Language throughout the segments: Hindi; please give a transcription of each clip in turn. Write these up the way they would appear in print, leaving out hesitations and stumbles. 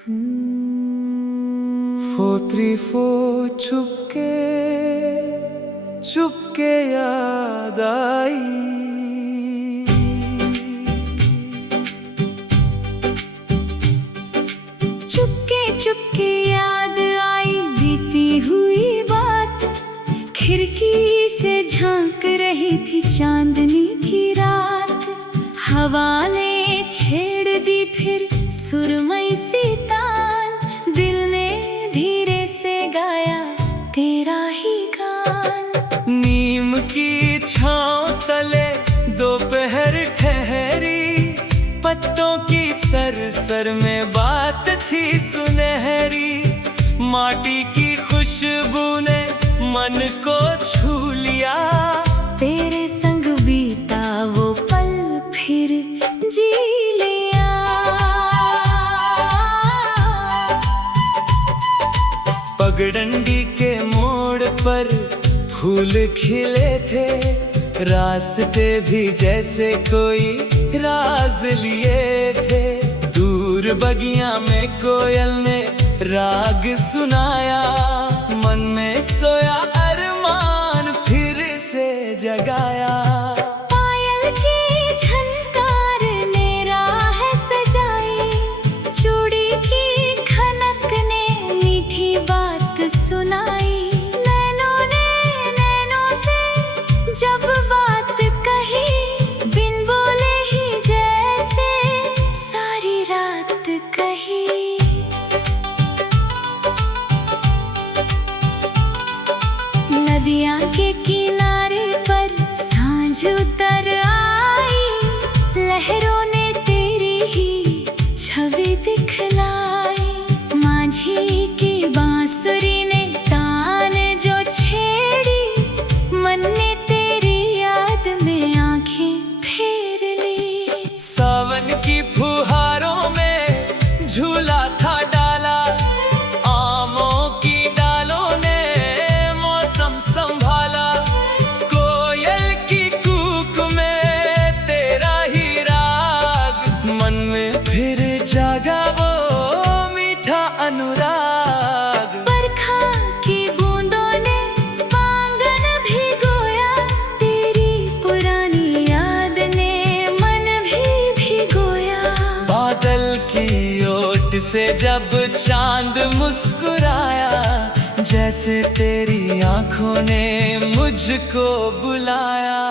434 चुपके चुपके याद आई। चुपके चुपके याद आई बीती हुई बात। खिड़की से झांक रही थी चांदनी की रात। हवा ने छेड़ दी फिर सुरमई सी तान। दिल ने धीरे से गाया तेरा ही गान। नीम की छांव तले दोपहर ठहरी। पत्तों की सर में बात थी सुनहरी। माटी की खुशबू ने मन को छू लिया। तेरे संग बीता वो पल फिर जी लिया। पगडंडी के मोड़ पर फूल खिले थे। रास्ते भी जैसे कोई राज लिए थे। दूर बगिया में कोयल ने राग सुनाया। मन में सोया अरमान फिर से जगाया। पायल की झनकार ने राह सजाई। चूड़ी की खनक ने मीठी बात सुनाई। नैनों से जब बात कही बिन बोले ही जैसे सारी रात कही। नदियाँ के किनारे पर सांझ उतर आई। लहरों ने तेरी ही छवि दिखलाई। माझी की बांसुरी ने तान जो छेड़ी। मन ने तेरी याद में आंखें फेर ली। सावन की फुहारों में झूला था डाला। आमों की डालों ने मौसम संभाला। कोयल की कूक में तेरा ही राग। मन में फिर जागा वो मीठा अनुराग। बरखा की बूंदों ने आंगन भिगोया। तेरी पुरानी याद ने मन भी भिगोया। बादल की ओट से जब चांद मुस्कुराया। जैसे तेरी आंखों ने मुझको बुलाया।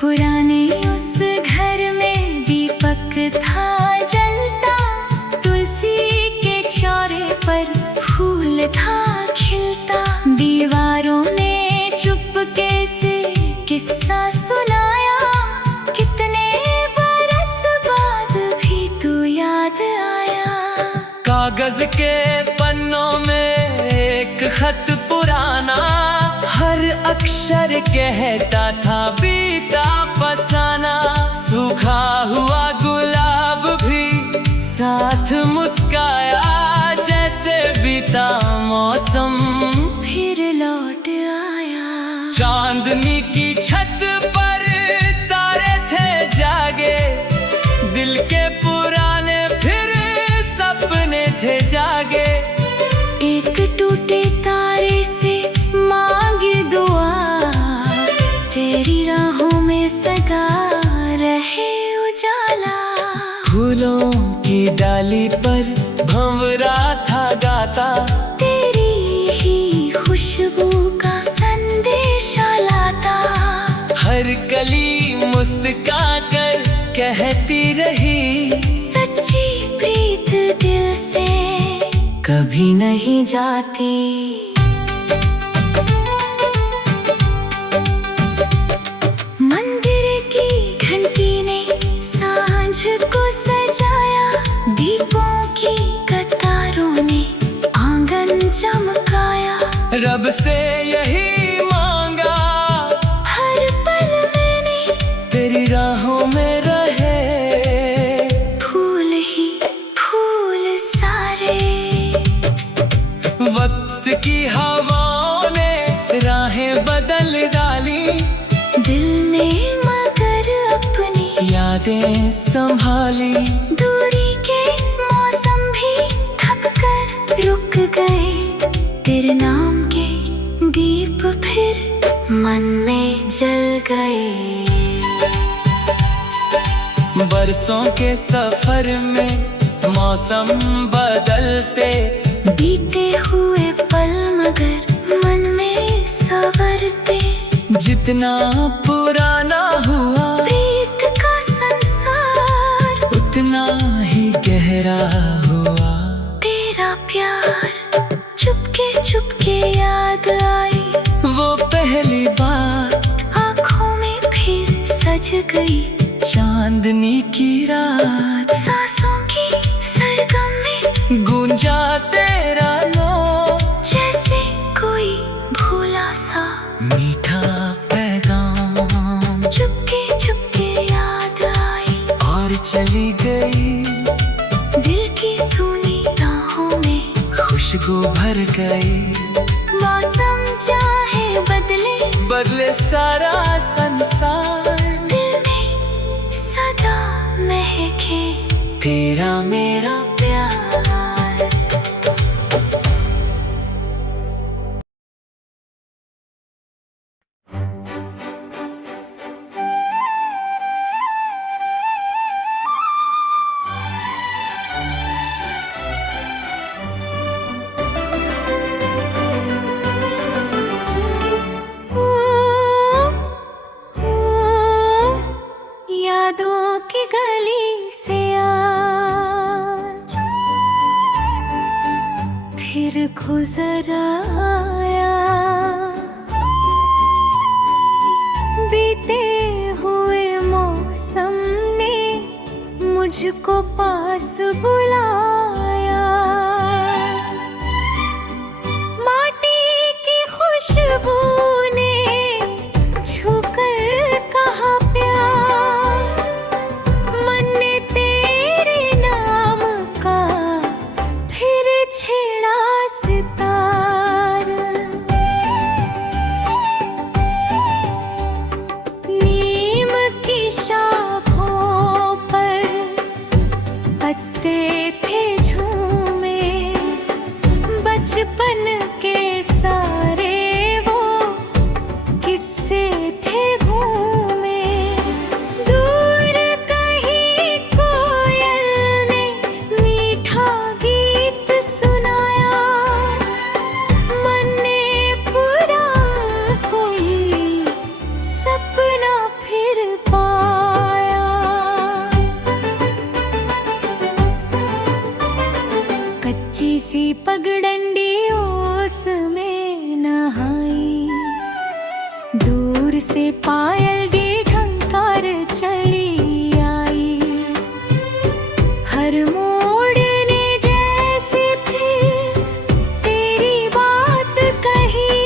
पुराने उस घर में दीपक था जलता। तुलसी के चौरे पर फूल था खिलता। दीवारों ने चुपके से किस्सा सुनाया। कितने बरस बाद भी तू याद आया। कागज के पन्नों में एक खत पुराना। हर अक्षर कहता था बीता फसाना। सूखा हुआ गुलाब भी साथ मुस्काया। जैसे बीता मौसम फिर लौट आया। चांदनी की छत पर तारे थे जागे। दिल के पुराने फिर सपने थे जागे। एक टूटे तारे से मांगे दुआ। तेरी राहों में सदा रहे उजाला। फूलों की डाली पर भंवरा था गाता। तेरी ही खुशबू का संदेशा लाता। हर कली मुस्का कर कहती रही। सच्ची प्रीत दिल से कभी नहीं जाती। मंदिर की घंटी ने सांझ को सजाया। दीपों की कतारों ने आंगन चमकाया। रब से यही मांगा हर पल मैंने तेरी राहों में रहे। फूल ही फूल सारे। वक्त की हवाओं ने राहें बदल डाली। दिल ने मगर अपनी यादें संभाली। दूरी के मौसम भी थक कर रुक गए, तेरे नाम के दीप फिर मन में जल गए। बरसों के सफर में मौसम बदलते, बीते हुए पल मगर मन में संवरते। जितना पुराना हुआ प्रीत का संसार, उतना ही गहरा हुआ तेरा प्यार। चुपके याद आई वो पहली बार, आँखों में फिर सज गई चांदनी की रात। सांसों की सरगम में गूंजा तेरा नाम, जैसे कोई भूला सा मीठा पैगाम। चुपके याद आई और चली गई, दिल की सूनी राहों में खुशबू भर गई। मौसम चाहे बदले सारा संसार, दिल में सदा महके तेरा मेरा प्यार। यादों की गली से आज फिर गुजर आया, बीते हुए मौसम ने मुझको पास बुलाया। माटी की खुशबू ने छूकर कहा प्यार, मन ने तेरे नाम का फिर छेड़ा सितार। नीम की शाखों पर पत्ते थे झूमे, बचपन के सारे वो किस्से थे घूमे। दूर कहीं कोयल ने मीठा गीत सुनाया, मन ने पूरा कोई सपना फिर पाया। कच्ची सी पगडंडी ओस में नहाई, दूर से पायल दी ढंकार चली आई। हर मोड़ ने जैसे फिर तेरी बात कही,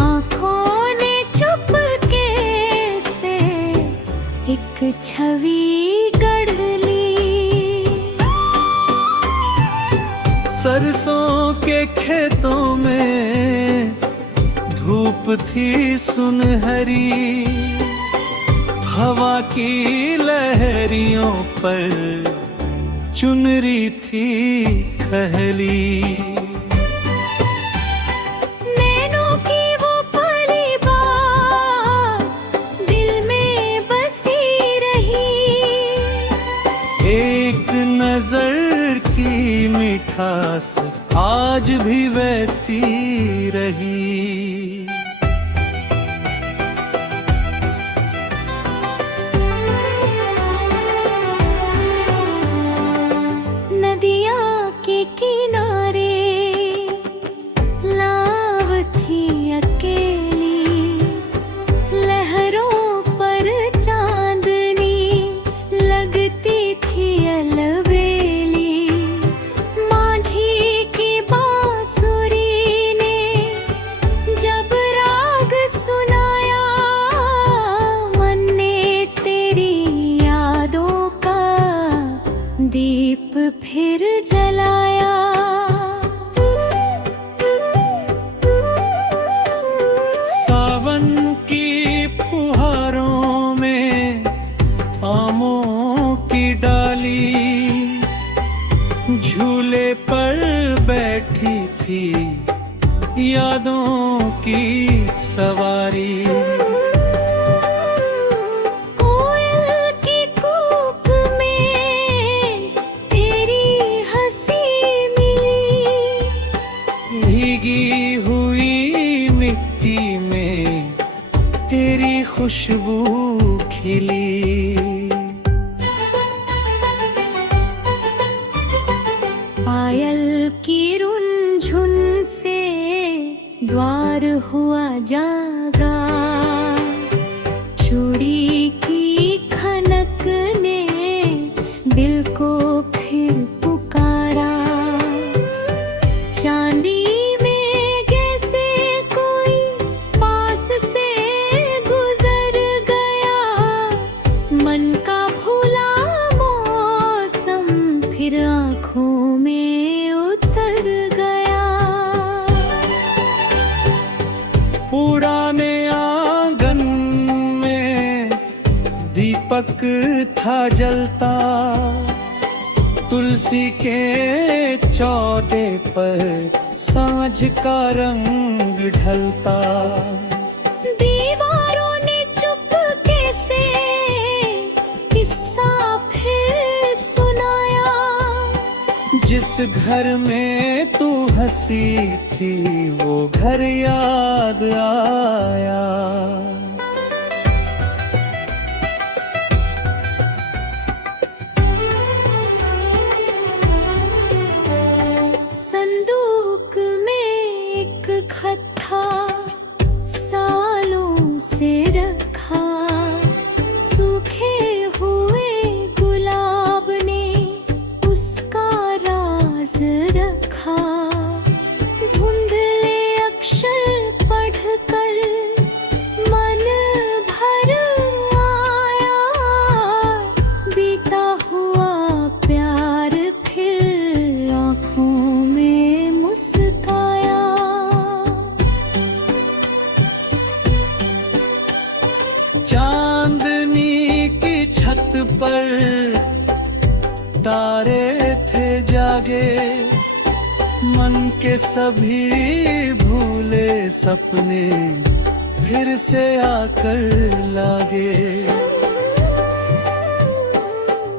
आँखों ने चुपके से एक छवि गढ़ ली। सरसों के खेतों में धूप थी सुनहरी, हवा की लहरियों पर चुनरी थी कहली। नैनों की वो पली बात दिल में बसी रही, एक नजर की मिठास आज भी वैसी रही। नदियाँ के किनारे नाव थी अकेली, लहरों पर चांदनी लगती थी अलबेली। माझी की बांसुरी ने बैठी थी यादों की सवारी। कोयल की कूक में तेरी हंसी मिली, भीगी हुई मिट्टी में तेरी खुशबू खिली। पायल की रुनझुन से द्वार हुआ जागा, चूड़ी की खनक ने दिल को फिर पुकारा। चांदी में कैसे कोई पास से गुजर गया, मन का भूला मौसम फिर आँखों में उतर गया। पुराने आंगन में दीपक था जलता, तुलसी के चौदे पर सांझ का रंग ढलता। दीवारों ने चुपके से किस्सा फिर सुनाया, जिस घर में तू हंसी थी वो घर याद आया। संदूक में एक खत था सालों से रखा, सूखे हुए गुलाब ने उसका राज रखा। धुंधले अक्षर पढ़कर मन भर आया, बीता हुआ प्यार फिर आँखों में मुस्काया। चांदनी की छत पर तारे थे जागे, मन के सभी भूले सपने फिर से आकर लागे।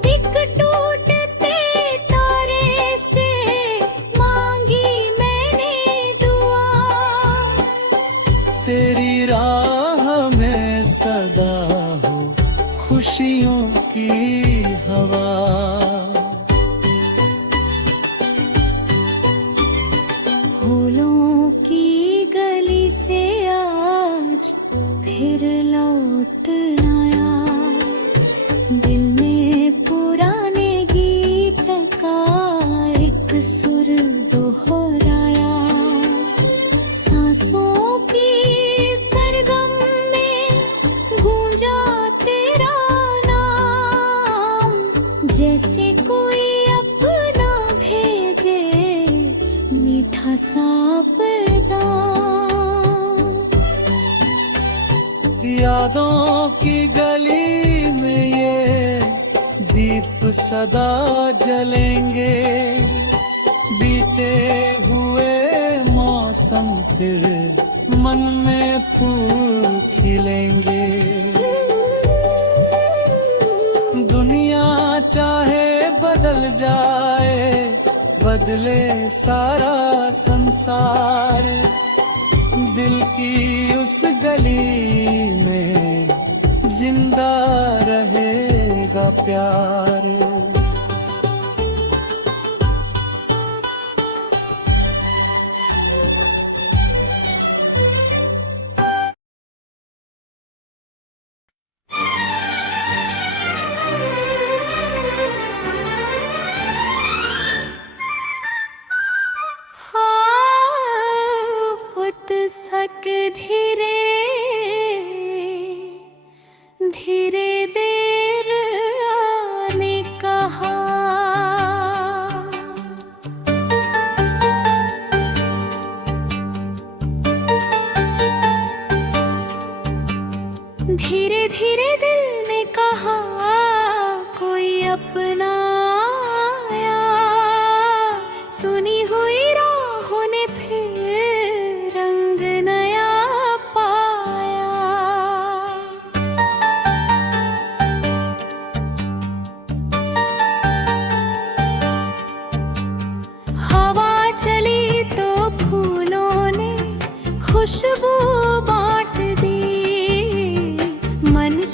एक टूटते तारे से मांगी मैंने दुआ, तेरी राह में सदा हो खुशियों की हवा। फूलों की गली से आज फिर लौट आया, दिल में पुराने गीत का एक सुर दोहराया। सांसों की सरगम में गूंजा तेरा नाम, जैसे कोई अपना भेजे मीठा सा पैगाम। यादों की गली में ये दीप सदा जलेंगे, बीते हुए मौसम फिर मन में फूल खिलेंगे। दुनिया चाहे बदल जाए, बदले सारा संसार, दिल की उस गली में जिंदा रहेगा प्यार। सक धीरे धीरे देर आने कहा, धीरे धीरे दिल ने कहा अपना आया, सुनी हुई राह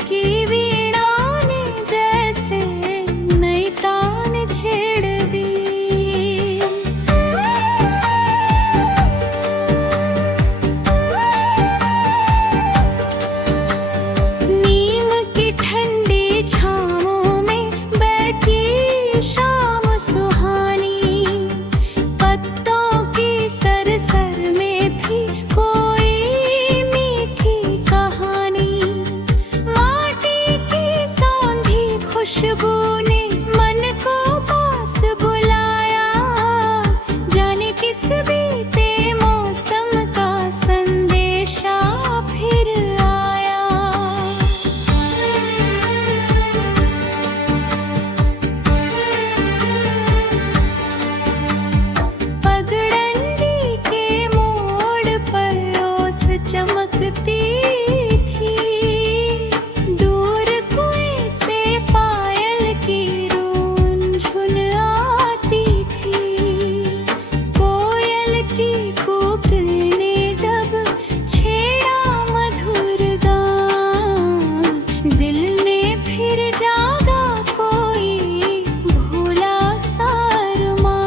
की वीणा ने जैसे नई तान छेड़ दी। नीम की ठंडी छाँवों में बैठी शाम सुहानी, पत्तों की सरसर में थी कोई मीठी कहानी। माटी की सौंधी खुशबू ने मन को पास बुलाया, जाने किस बीते मौसम का संदेशा फिर आया। पगडंडी के मोड़ पर ओस चमकती थी, दूर कुएं से पायल की रूंझुन आती थी। कोयल की कूक ने जब छेड़ा मधुर गान, दिल में फिर जागा कोई भोला सा अरमान।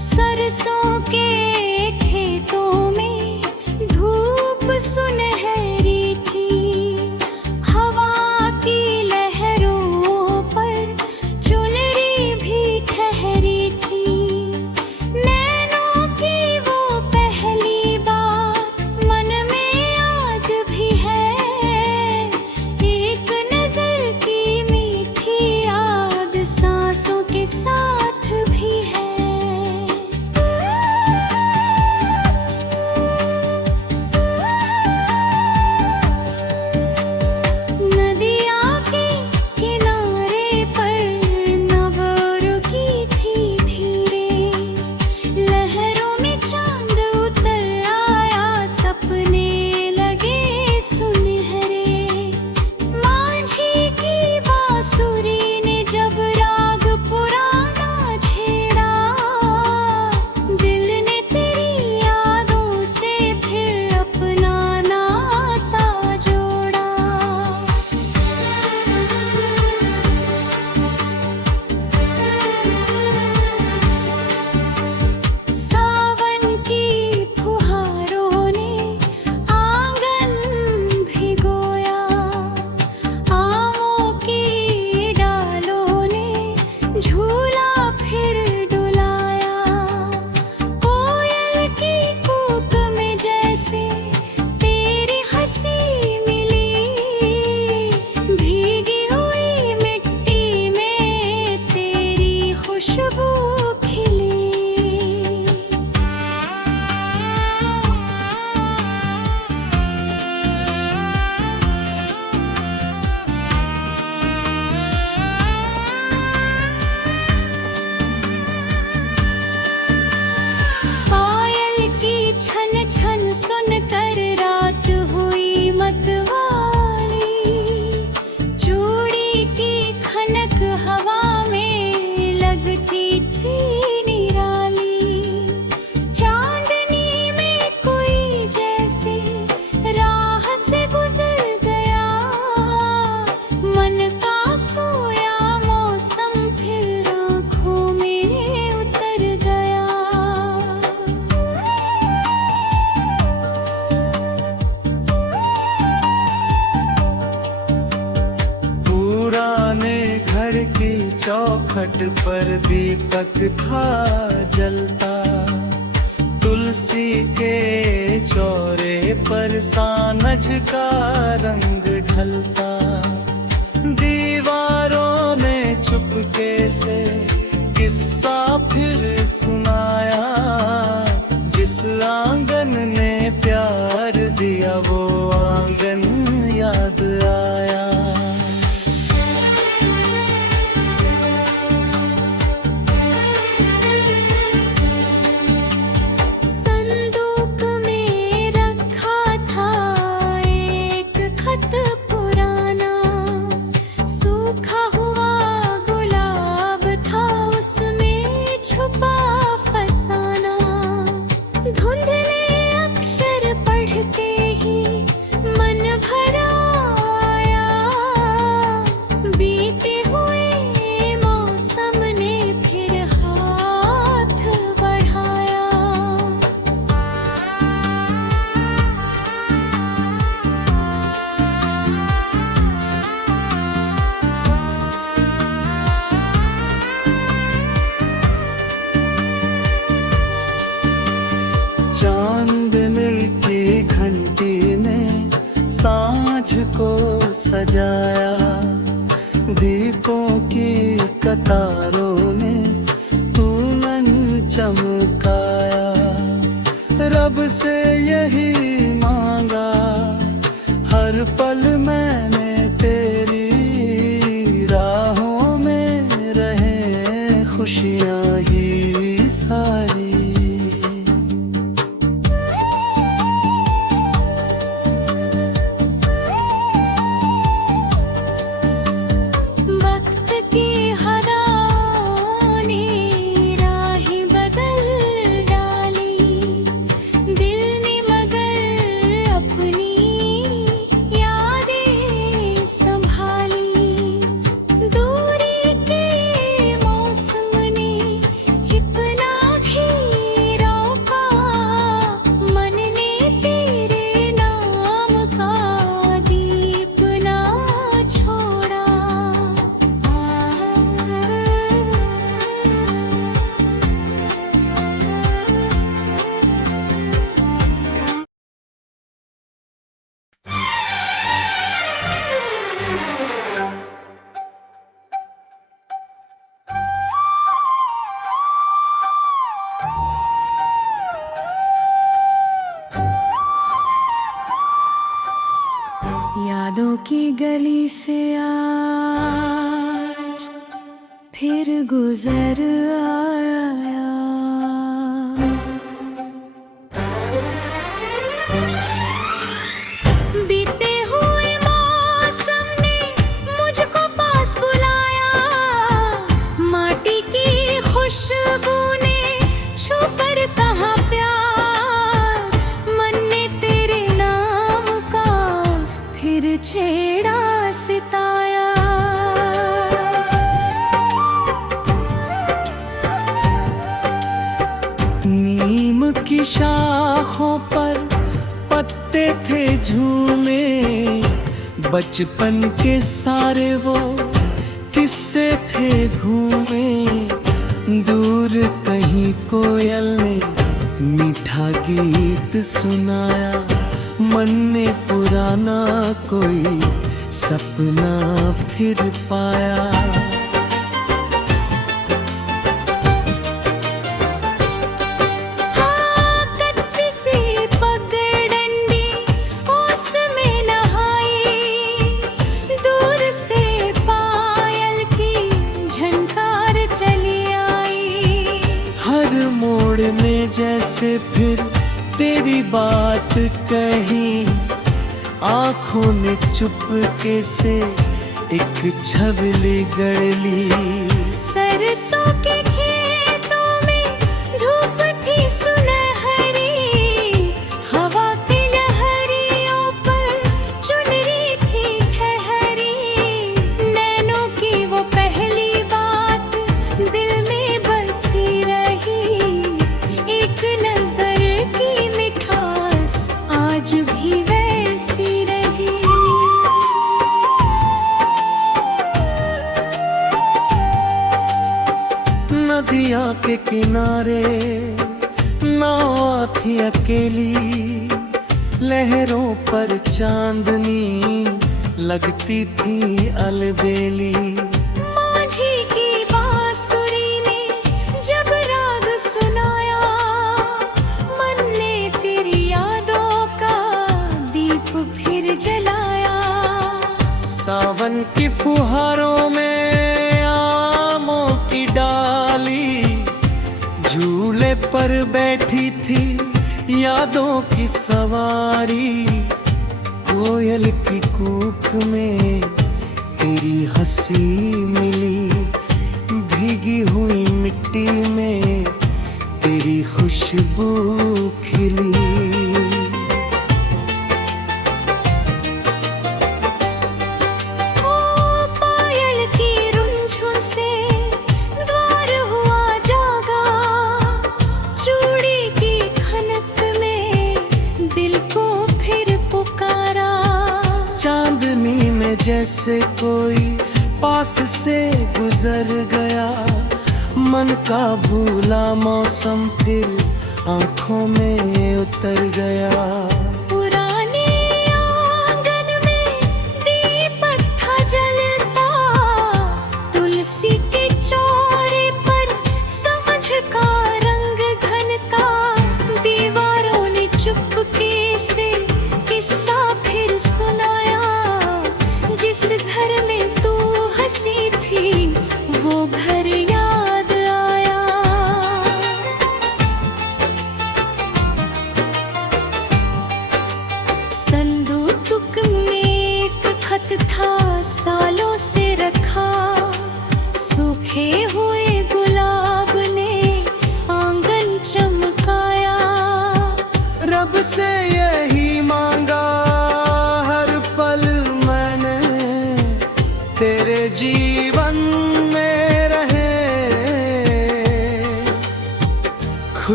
सरसों के खेतों में धूप सुनहरी थी, हवा की लहरों पर चुनरी भी ठहरी थी। नैनों की वो पहली बात मन में आज भी है, एक नजर की मीठी याद सांसों के साथ भी है। नदिया के किनारे पर नभ रुकी थी धीरे, लहरों में चांद उतर आया, सपने लगे सुनहरे। मांझी की बांसुरी ने जब राग पुराना छेड़ा, दिल ने तेरी यादों से फिर अपना नाता जोड़ा। सावन की फुहारों ने आंगन भिगोया, आमों की डालों ने झूला फिर डुलाया। कोयल की कूक में जैसे तेरी हंसी मिली, भीगी हुई मिट्टी में तेरी खुशबू खिली। पायल की छन छन सुनकर रात हुई मतवाली, चूड़ी की खनक हवा में लगती थी निराली। चांदनी में कोई जैसे राह से गुजर गया, मन का सोया मौसम फिर आँखों में उतर गया। पुराने घर की चौखट पर दीपक था जलता, तुलसी के चौरे पर सानझ का रंग ढलता। दीवारों में चुपके से किस्सा फिर सुनाया, जिस आंगन ने प्यार दिया वो आंगन याद आया। संदूक में कतारों ने तू मन चमकाया। रब से यही मांगा हर पल मैंने तेरी राहों में रहे खुशियाँ ही सारी। वक्त की हराओं ने राहें बदल डाली, दिल ने मगर अपनी यादें संभाली। दूरी के मौसम ने कितना भी रोका, मन ने तेरे नाम का दीप ना छोड़ा। यादों की गली से आज फिर गुजर आया। बीते हुए मौसम ने मुझको पास बुलाया, माटी की खुशबू ने छू कर कहा प्यार। मन ने तेरे नाम का फिर छेड़ा सिताया। नीम की शाखों पर पत्ते थे झूमे, बचपन के सारे वो किस्से थे घूमे। दूर कहीं कोयल ने मीठा गीत सुनाया, मन ने पुराना कोई सपना फिर पाया। हाँ, कच्ची सी पगडंडी ओस में नहाई, दूर से पायल की झनकार चली आई। हर मोड़ में जैसे फिर तेरी बात कही, आँखों ने चुपके से एक छवली गढ़ ली। सरसों के खेतों में धूप थी सुनहरी, हवा की लहरियों पर चुनरी थी ठहरी। नैनों की वो पहली बात दिल में बसी रही, एक नजर की मिठास आज भी वैसी रही। नदिया के किनारे नाव थी अकेली, लहरों पर चांदनी लगती थी अलबेली। माझी की बांसुरी ने जब राग सुनाया, मन ने तेरी यादों का दीप फिर जलाया। सावन की फुहारों में आमों की डाली, झूले पर बैठी थी यादों की सवारी। कोयल की कूक में तेरी हंसी मिली, भीगी हुई मिट्टी में तेरी खुशबू खिली। पायल की रुंझुन से द्वार हुआ जागा, चूड़ी की खनक में दिल को फिर पुकारा। चांदनी में जैसे कोई पास से गुजर गया, मन का भूला मौसम फिर आंखों में उतर गया। पुराने आंगन में दीपक था जलता, तुलसी के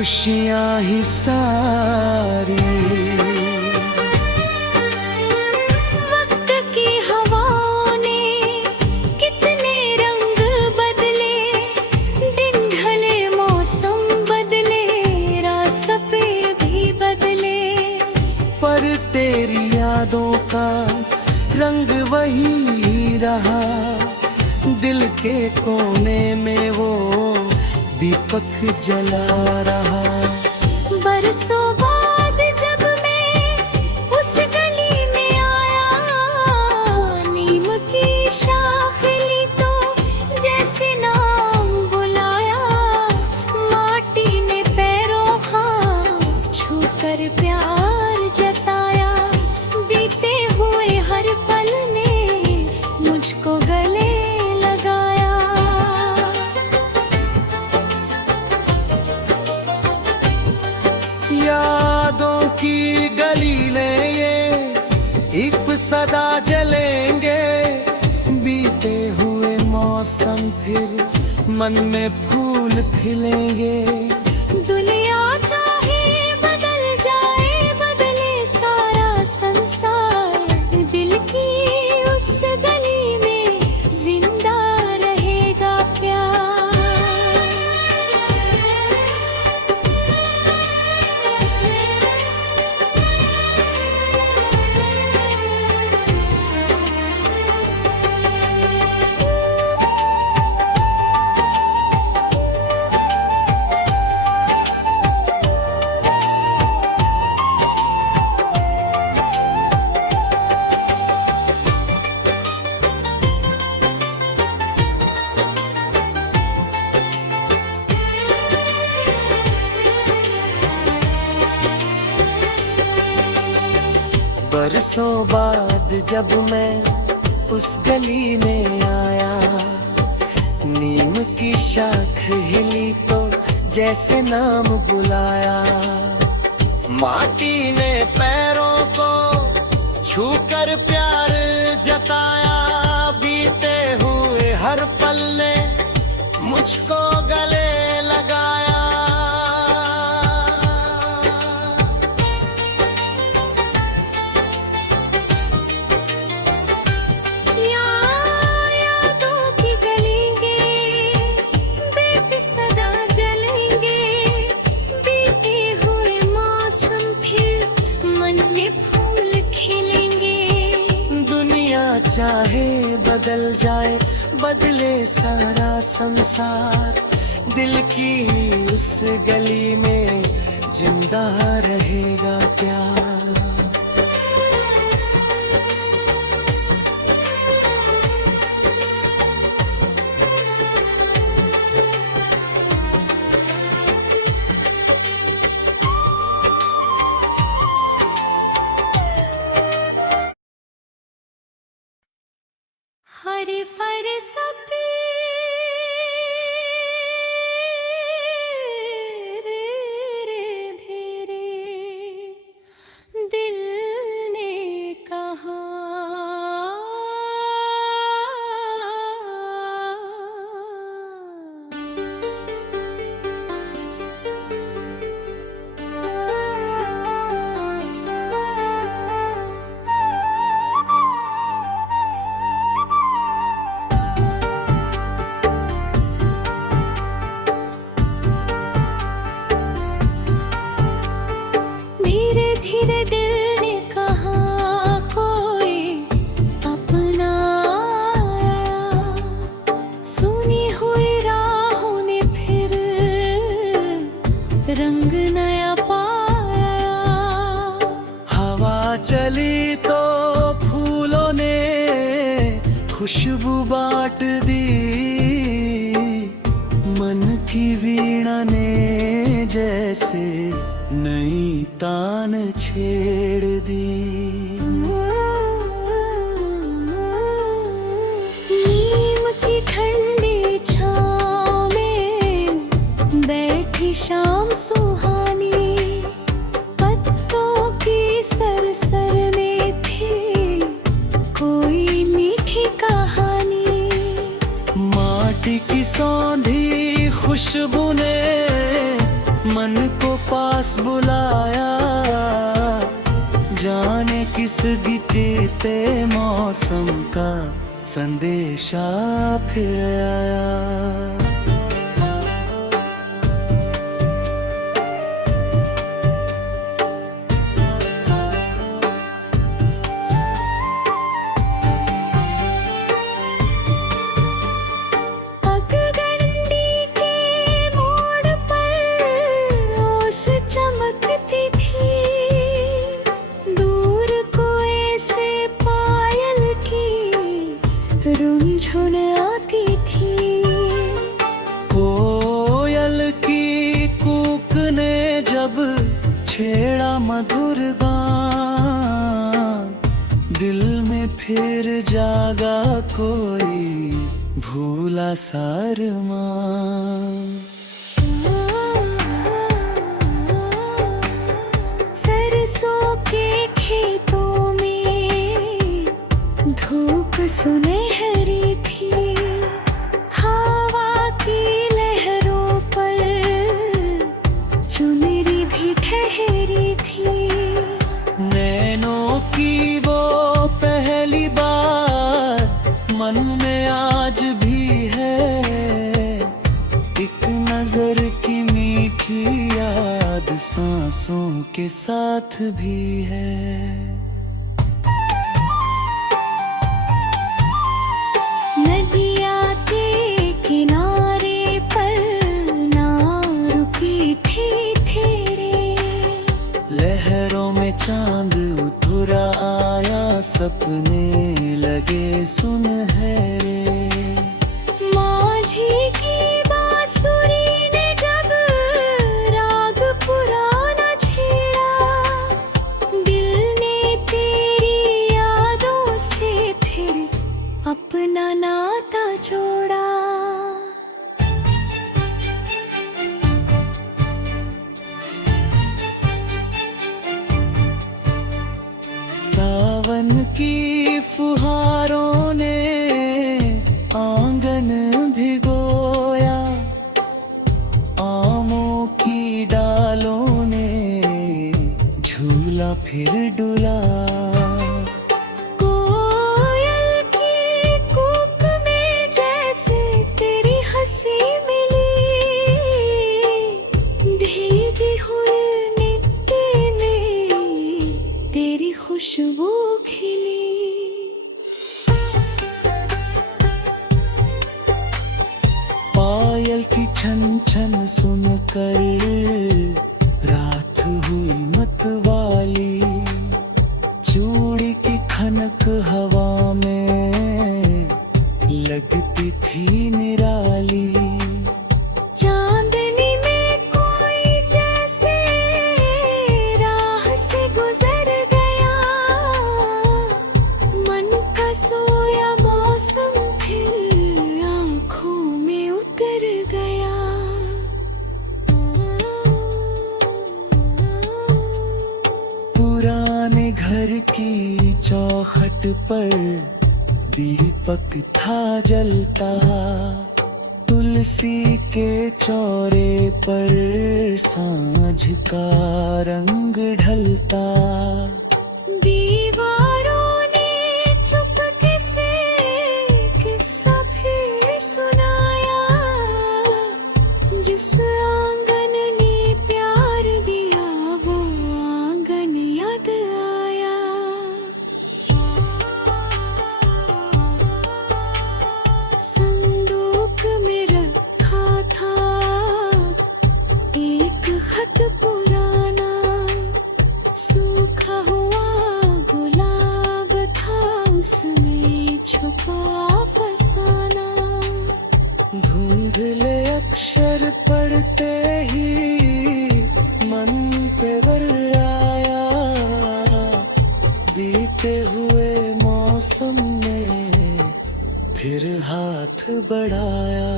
खुशियां ही सारी। वक्त की हवाओं ने कितने रंग बदले, दिन ढले मौसम बदले, रास्ते भी बदले, पर तेरी यादों का रंग वही रहा। दिल के कोने में वो दीपक जला रहा। बरसों बाद जब मैं उस गली में आया, नीम की शाख ली तो जैसे नाम बुलाया, माटी ने पैरों हाथ छूकर प्यार जताया, बीते हुए हर पल ने मुझको गले लगाया। यादों की गली में ये एक सदा जलेंगे, बीते हुए मौसम फिर मन में फूल खिलेंगे। दुनिया चाहे बदल जाए, बदले सारा संसार, दिल की उस गली में जिंदा रहेगा प्यार। बरसों बाद जब मैं उस गली में आया, नीम की शाख हिली तो जैसे नाम बुलाया, माटी ने पैरों को छूकर प्यार जताया, बीते हुए हर पल ने मुझको गले लगाया। यादों की गलेंगे, बेबी सदा जलेंगे, बीते हुए मौसम फिर मन में फूल खिलेंगे। दुनिया चाहे बदल जाए, बदले सारा संसार, दिल की उस गली में जिंदा रहेगा प्यार। हरे फरे सपे भेरे, दिल ने कहा धीरे दिल ने कहा कोई अपना आया, सुनी हुई राहों ने फिर रंग नया पाया। हवा चली तो फूलों ने खुशबू बांट दी, मन की वीणा ने जैसे नई तान छेड़ दी। नीम की ठंडी छाँव में बैठी शाम सुहानी, पत्तों की सरसर में थी कोई मीठी कहानी। माटी की सौंधी खुशबू ने मन पास बुलाया, जाने किस बीते मौसम का संदेशा फिर आया। रुंझुन आती थी, कोयल की कूक ने जब छेड़ा मधुर गान, दिल में फिर जागा कोई भूला सा अरमान। सरसों के खेतों में धूप सुनहरी थी, हवा की लहरों पर चुनरी भी ठहरी थी। नैनों की वो पहली बार मन में आज भी है, एक नजर की मीठी याद सांसों के साथ भी है। नदिया के किनारे पर ना रुकी थी तेरे, लहरों में चांद उतरा आया, सपने लगे सुनहरे। माझी की बांसुरी ने जब राग पुराना छेड़ा, दिल ने तेरी यादों से फिर अपना नाता जोड़ा। सावन की फुहारों ने आंगन भिगोया, आमों की डालों ने झूला फिर डुला। कोयल की कूक में जैसे तेरी हंसी मिली, भीगी हुई मिट्टी में तेरी खुशबू खिली। पायल की छन छन सुनकर रात हुई मतवाली, चूड़ी की खनक हवा में लगती थी निराली। चांदनी में कोई जैसे राह से गुजर गया, मन का सोया मौसम फिर आँखों में उतर गया। पुराने घर की चौखट पर दीपक था जलता, तुलसी के चौरे पर सांझ का रंग ढलता। दीवारों ने चुपके से किस्सा फिर सुनाया, जिस आंगन ने प्यार दिया वो आंगन याद आया। संदूक में रखा था एक खत पुराना, सूखा हुआ गुलाब था उसमें छुपा फसाना। धुंधले अक्षर पढ़ते ही मन पे बर आया, बीते हुए मौसम ने फिर हाथ बढ़ाया।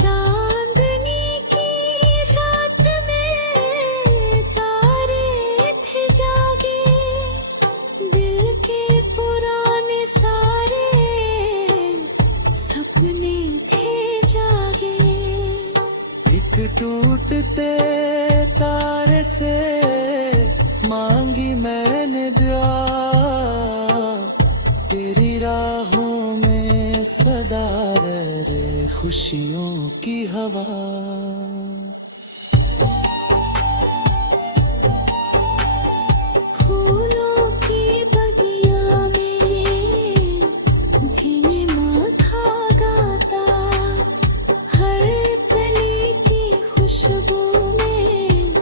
चांदनी की रात में तारे थे जागे, दिल के पुराने सारे थे जागे। एक टूटते तारे से मांगी मैंने दुआ, तेरी राहों में सदा रहे खुशियों की हवा। फूलों की बगिया में धीमे माथा गाता, हर कली की खुशबू में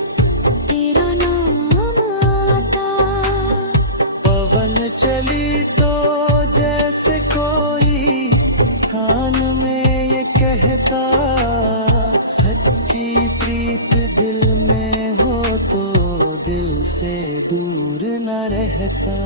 तेरा नाम आता। पवन चली तो जैसे कोई कान में ये कहता, सच्ची प्रीत दिल में हो तो दिल से दूर न रहता।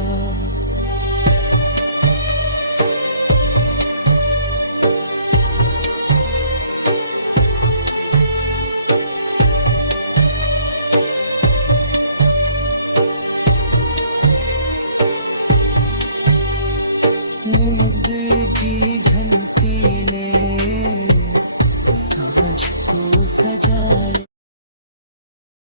जिंदगी